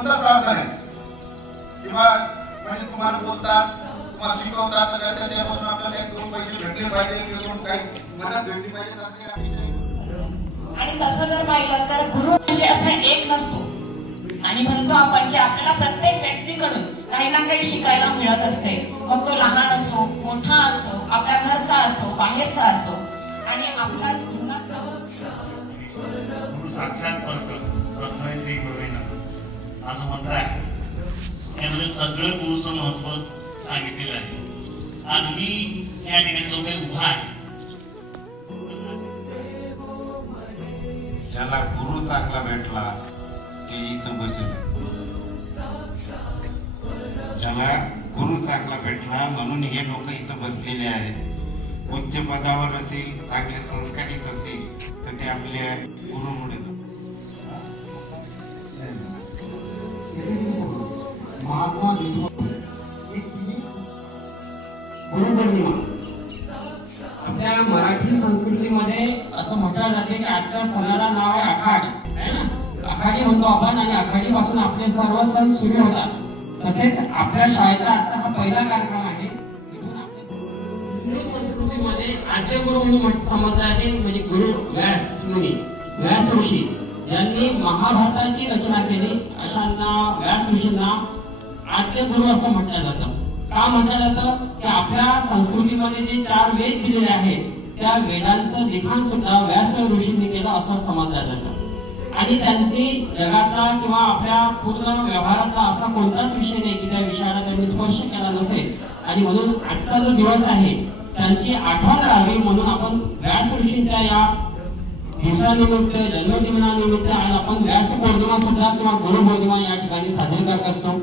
कोणताच अर्थ नाही किंवा म्हणजे तुम्हाला बोलतात तुम्हाला शिकवतात त्याच्यापासून आपल्याला एक दोन पैसे भेटले पाहिजे किंवा काही मदत भेटली पाहिजे असं काही आणि तसं जर पाहिलं तर गुरु म्हणजे असा एक नसतो आणि म्हणतो आपण की आपल्याला प्रत्येक व्यक्तीकडून काही ना काही शिकायला मिळत असते, मग तो लहान असो मोठा असो आपल्या घरचा असो बाहेरचा असो आणि आपला जीवनात गुरु साक्षात परब्रह्म तस्मै गुरुवे असं मंत्र आहे. त्यामध्ये सगळं गुरुचं महत्व सांगितलेलं आहे. आज मी या ठिकाणी जो काही उभा आहे, ज्याला गुरु चांगला भेटला ते इथं बसेल. ज्याला गुरु चांगला भेटला म्हणून हे लोक इथं बसलेले आहेत. उच्च पदावर असेल, चांगले संस्कारित असेल तर ते आपल्या गुरुमुळे. महात्मा गुरुपौर्णिमा आपल्या मराठी संस्कृतीमध्ये असं म्हटलं जाते की आजच्या सणाला नाव आहे आखाडी, है ना? आखाडी म्हणतो आपण आणि आखाडी पासून आपले सर्व सण सुरू होतात. तसेच आपल्या शाळेचा आजचा हा पहिला कार्यक्रम आहे. इथून आपल्या हिंदू संस्कृतीमध्ये आद्य गुरु म्हणून समजले जाते म्हणजे गुरु व्यास मुनी, व्यास ऋषी ज्यांनी महाभारताची रचना केली अशांना व्यास ऋषींना आद्य गुरु असं म्हटलं जातं. का म्हटलं जातं की आपल्या संस्कृतीमध्ये जे 4 वेद दिलेले आहेत त्या वेदांचं लिखाण सुद्धा व्यास ऋषींनी केलं असं समजलं जातं. आणि त्यांनी जगातला किंवा आपल्या पूर्ण व्यवहारातला असा कोणताच विषय नाही की त्या विषयाला त्यांनी स्पर्श केला नसेल. आणि म्हणून आजचा जो दिवस आहे त्यांची आठवण राहावी म्हणून आपण व्यास ऋषींच्या या दिवसानिमित्त जन्मदिनानिमित्त आज आपण व्यास पौर्णिमा सुद्धा किंवा गुरु पौर्णिमा या ठिकाणी साजरी करत असतो.